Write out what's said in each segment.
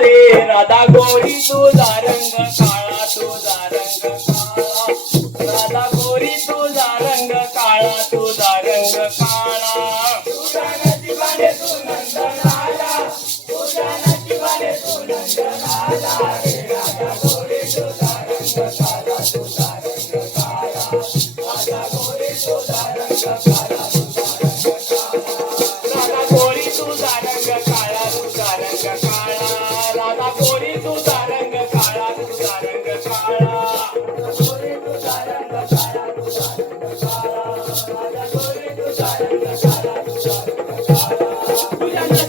राधा गोरी तुझा रंग काळा तुझा रंग काळा. राधा गोरी तुझा रंग काळा तुझा रंग काळा. तुझा तुझा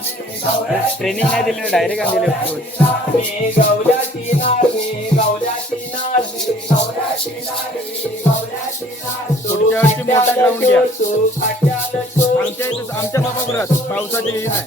ट्रेनिंग नाही दिली डायरेक्ट पुढच्या वर्षी मोठा ग्राउंड घ्या. आमच्या इथं आमच्या नाही.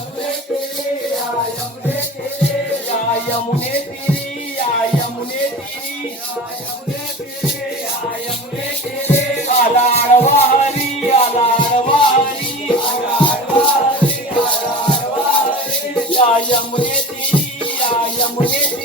我。